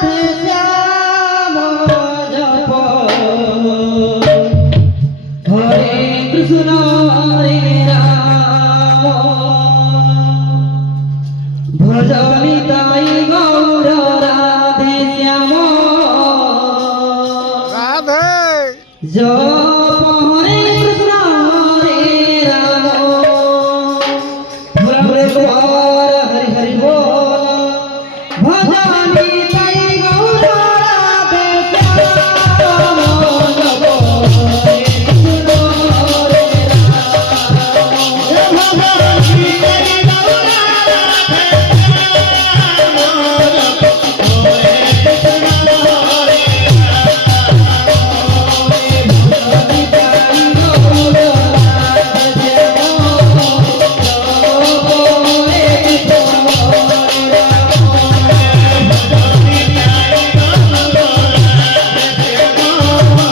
রাধে শ্যাম জপ হরে কৃষ্ণ হরে রাম ভজনি তাই গৌর রাধে শ্যাম রাধে জয়